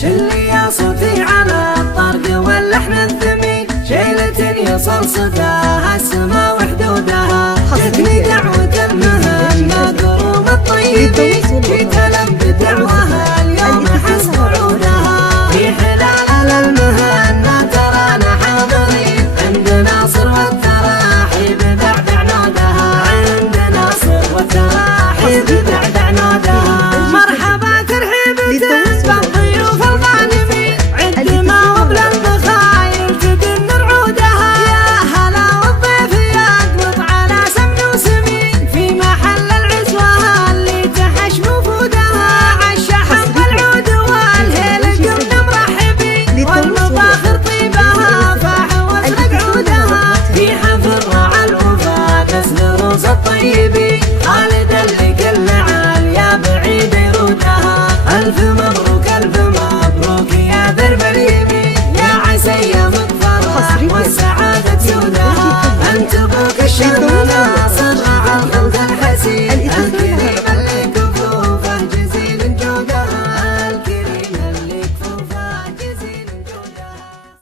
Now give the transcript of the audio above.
شلي صوتي على الطرق واللحن الثمين، شيلة يصل صداها السما وحدودها، تثني دعوة المهن قروم الطيبين، في تلم بدعوها اليوم حسب وعودها، في حلال المهن ترانا حاضرين، عند ناصر والتراحيب بعد عنودها، عند ناصر والتراحيب بعد عنودها. مرحبا ترحيب بالضيوف الغانمين، عد ما وبل المخايل تدن رعودها، يا هلا والضيف يقبض على سمن وسمين، في محل العزوة اللي تحش وفودها، عالشحم والعود والهيل قمنا مرحبين، والمباخر طيبها فاح وازرق عودها، في حفل رعى الوفا نسل روس الطيبين، خالد اللي كل عالية بعيد يرودها، ألف مبروك يا درب اليمين، يا عسى يا مغفرة والسعادة تسودها، أنت